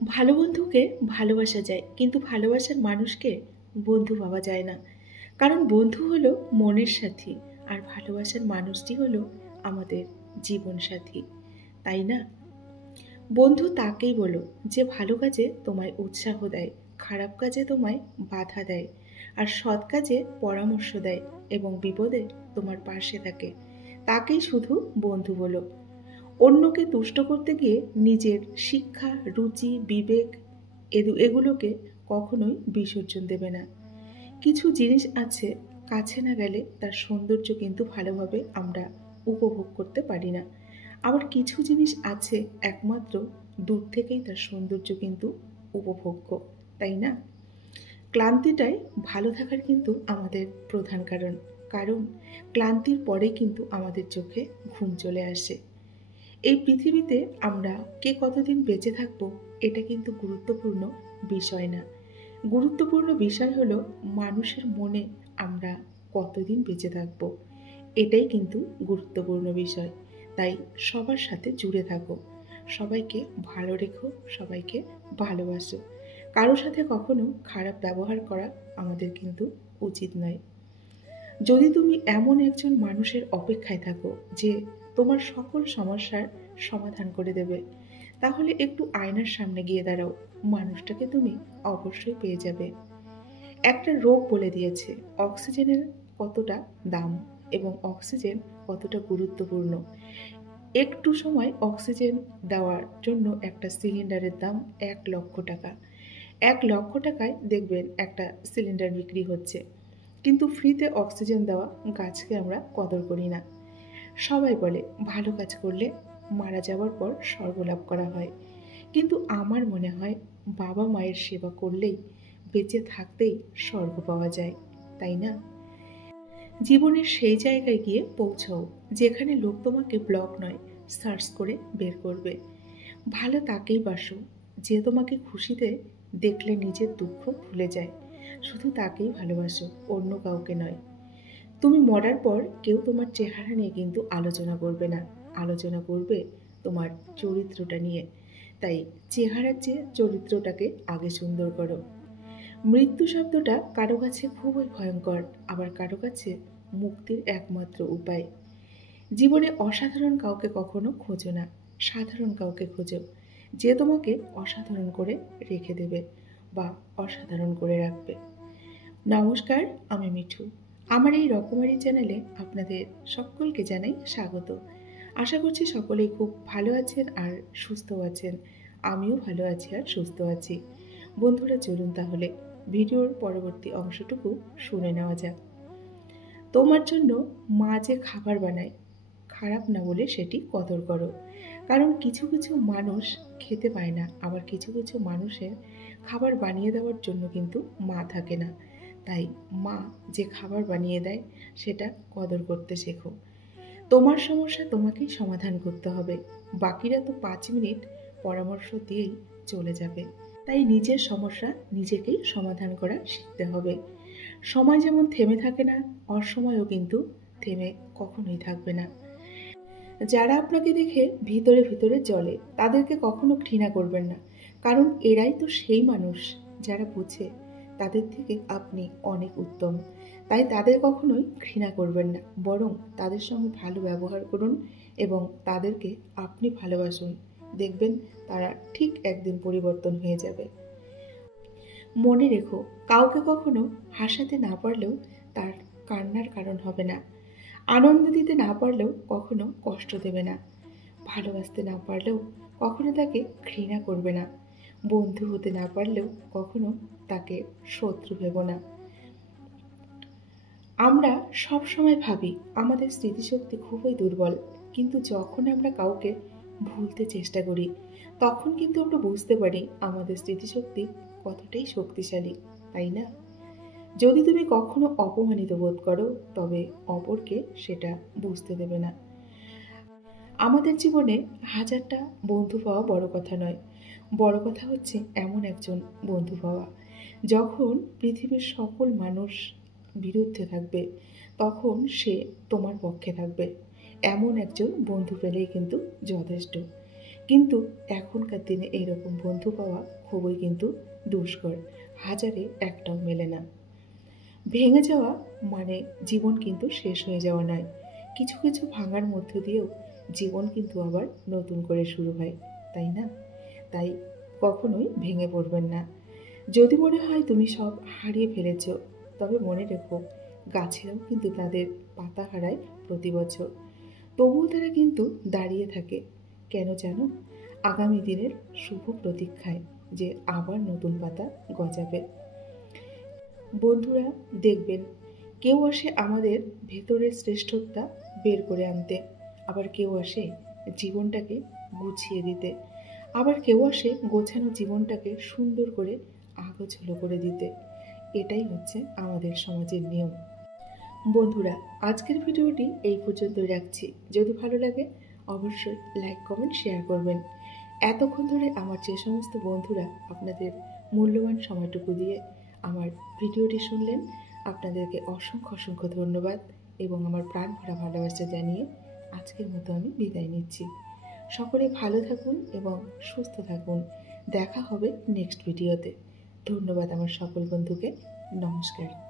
ভালো বন্ধুকে ভালোবাসা যায়, কিন্তু ভালোবাসার মানুষকে বন্ধু ভাবা যায় না। কারণ বন্ধু হলো মনের সাথী, আর ভালোবাসার মানুষটি হলো আমাদের জীবন সাথী, তাই না? বন্ধু তাকেই বলো যে ভালো কাজে তোমায় উৎসাহ দেয়, খারাপ কাজে তোমায় বাধা দেয়, আর সৎ কাজে পরামর্শ দেয় এবং বিপদে তোমার পাশে থাকে। তাকেই শুধু বন্ধু বলো। অন্যকে তুষ্ট করতে গিয়ে নিজের শিক্ষা, রুচি, বিবেক এগুলোকে কখনোই বিসর্জন দেবে না। কিছু জিনিস আছে, কাছে না গেলে তার সৌন্দর্য কিন্তু ভালোভাবে আমরা উপভোগ করতে পারি না। আবার কিছু জিনিস আছে, একমাত্র দূর থেকেই তার সৌন্দর্য কিন্তু উপভোগ্য, তাই না? ক্লান্তিটাই ভালো থাকার কিন্তু আমাদের প্রধান কারণ। কারণ ক্লান্তির পরে কিন্তু আমাদের চোখে ঘুম চলে আসে। এই পৃথিবীতে আমরা কে কতদিন বেঁচে থাকবো এটা কিন্তু গুরুত্বপূর্ণ বিষয় না। গুরুত্বপূর্ণ বিষয় হলো মানুষের মনে আমরা কতদিন বেঁচে থাকবো, এটাই কিন্তু গুরুত্বপূর্ণ বিষয়। তাই সবার সাথে জুড়ে থাকো, সবাইকে ভালো রেখো, সবাইকে ভালোবাসো। কারোর সাথে কখনো খারাপ ব্যবহার করা আমাদের কিন্তু উচিত নয়। যদি তুমি এমন একজন মানুষের অপেক্ষায় থাকো যে তোমার সকল সমস্যার সমাধান করে দেবে, তাহলে একটু আয়নার সামনে গিয়ে দাঁড়াও, মানুষটাকে তুমি অবশ্যই পেয়ে যাবে। একটা রোগ বলে দিয়েছে অক্সিজেনের কতটা দাম এবং অক্সিজেন কতটা গুরুত্বপূর্ণ। একটু সময় অক্সিজেন দেওয়ার জন্য একটা সিলিন্ডারের দাম 1,00,000 টাকা। 1,00,000 টাকায় দেখবেন একটা সিলিন্ডার বিক্রি হচ্ছে, কিন্তু ফ্রিতে অক্সিজেন দেওয়া গাছকে আমরা কদর করি না। সবাই বলে ভালো কাজ করলে মারা যাওয়ার পর স্বর্গলাভ করা হয়, কিন্তু আমার মনে হয় বাবা মায়ের সেবা করলেই বেঁচে থাকতেই স্বর্গ পাওয়া যায়, তাই না? জীবনের সেই জায়গায় গিয়ে পৌঁছাও যেখানে লোক তোমাকে ব্লগ নয়, সার্চ করে বের করবে। ভালো তাকেই বাসো যে তোমাকে খুশিতে দেখলে নিজের দুঃখ ভুলে যায়। শুধু তাকেই ভালোবাসো, অন্য কাউকে নয়। তুমি মরার পর কেউ তোমার চেহারা নিয়ে কিন্তু আলোচনা করবে না, আলোচনা করবে তোমার চরিত্রটা নিয়ে। তাই চেহারার চেয়ে চরিত্রটাকে আগে সুন্দর করো। মৃত্যু শব্দটা কারো কাছে খুবই ভয়ঙ্কর, আবার কারো কাছে মুক্তির একমাত্র উপায়। জীবনে অসাধারণ কাউকে কখনো খোঁজো না, সাধারণ কাউকে খোঁজো যে তোমাকে অসাধারণ করে রেখে দেবে বা অসাধারণ করে রাখবে। নমস্কার, আমি মিঠু। আমার এই রকমারি চ্যানেলে আপনাদের সকলকে জানাই স্বাগত। আশা করছি সকলেই খুব ভালো আছেন আর সুস্থ আছেন। আমিও ভালো আছি আর সুস্থ আছি। বন্ধুরা, চলুন তাহলে ভিডিওর পরবর্তী অংশটুকু শুনে নেওয়া যাক। তোমার জন্য মা যে খাবার বানায়, খারাপ না বলে সেটি কদর করো। কারণ কিছু কিছু মানুষ খেতে পায় না, আবার কিছু কিছু মানুষের খাবার বানিয়ে দেওয়ার জন্য কিন্তু মা থাকে না। তাই মা যে খাবার বানিয়ে দেয় সেটা কদর করতে শেখো। তোমার সমস্যা তোমাকেই সমাধান করতে হবে, বাকিরা তো 5 মিনিট পরামর্শ দিয়েই চলে যাবে। তাই নিজের সমস্যা নিজেকেই সমাধান করা শিখতে হবে। সময় যেমন থেমে থাকে না, অসময়ও কিন্তু থেমে কখনোই থাকবে না। যারা আপনাকে দেখে ভিতরে ভিতরে জ্বলে তাদেরকে কখনো ঘৃণা করবেন না, কারণ এরাই তো সেই মানুষ যারা বুঝে তাদের থেকে আপনি অনেক উত্তম। তাই তাদের কখনোই ঘৃণা করবেন না, বরং তাদের সঙ্গে ভালো ব্যবহার করুন এবং তাদেরকে আপনি ভালোবাসুন। দেখবেন তারা ঠিক একদিন পরিবর্তন হয়ে যাবে। মনে রেখো, কাউকে কখনো হাসাতে না পারলেও তার কান্নার কারণ হবে না। আনন্দ দিতে না পারলেও কখনো কষ্ট দেবে না। ভালোবাসতে না পারলেও কখনো তাকে ঘৃণা করবে না। বন্ধু হতে না পারলেও কখনো তাকে শত্রু ভেবো না। আমরা সব সময় ভাবি আমাদের স্মৃতিশক্তি খুবই দুর্বল, কিন্তু যখন আমরা কাউকে ভুলতে চেষ্টা করি তখন কিন্তু আমরা বুঝতে পারি আমাদের স্মৃতিশক্তি কতটাই শক্তিশালী, তাই না? যদি তুমি কখনো অপমানিত বোধ করো তবে অপরকে সেটা বুঝতে দেবে না। আমাদের জীবনে হাজারটা বন্ধু পাওয়া বড় কথা নয়, বড় কথা হচ্ছে এমন একজন বন্ধু পাওয়া। যখন পৃথিবীর সকল মানুষ বিরুদ্ধে থাকবে তখন সে তোমার পক্ষে থাকবে। এমন একজন বন্ধু পেলেই কিন্তু যথেষ্ট। কিন্তু এখনকার দিনে এইরকম বন্ধু পাওয়া খুবই কিন্তু দুষ্কর, হাজারে একটাও মেলে না। ভেঙে যাওয়া মানে জীবন কিন্তু শেষ হয়ে যাওয়া নয়, কিছু কিছু ভাঙার মধ্য দিয়েও জীবন কিন্তু আবার নতুন করে শুরু হয়, তাই না? তাই কখনোই ভেঙে পড়বেন না। যদি মনে হয় তুমি সব হারিয়ে ফেলেছ, তবে মনে রেখো গাছেরাও কিন্তু তাদের পাতা হারায় প্রতি বছর, তবুও তারা কিন্তু দাঁড়িয়ে থাকে। কেন জানো? আগামী দিনের শুভ প্রতীক্ষায়, যে আবার নতুন পাতা গজাবে। বন্ধুরা, দেখবেন কেউ আসে আমাদের ভেতরের শ্রেষ্ঠতা বের করে আনতে, আবার কেউ আসে জীবনটাকে গুছিয়ে দিতে, আবার কেউ আসে গোছানো জীবনটাকে সুন্দর করে আগোছালো করে দিতে। এটাই হচ্ছে আমাদের সমাজের নিয়ম। বন্ধুরা, আজকের ভিডিওটি এই পর্যন্তই রাখছি। যদি ভালো লাগে অবশ্যই লাইক, কমেন্ট, শেয়ার করবেন। এতক্ষণ ধরে আমার যে সমস্ত বন্ধুরা আপনাদের মূল্যবান সময়টুকু দিয়ে আমার ভিডিওটি শুনলেন, আপনাদেরকে অসংখ্য অসংখ্য ধন্যবাদ এবং আমার প্রাণ ভরা ভালোবাসা জানিয়ে আজকের মতো আমি বিদায় নিচ্ছি। সকলে ভালো থাকুন এবং সুস্থ থাকুন। দেখা হবে নেক্সট ভিডিওতে। ধন্যবাদ আমার সকল বন্ধুকে। নমস্কার।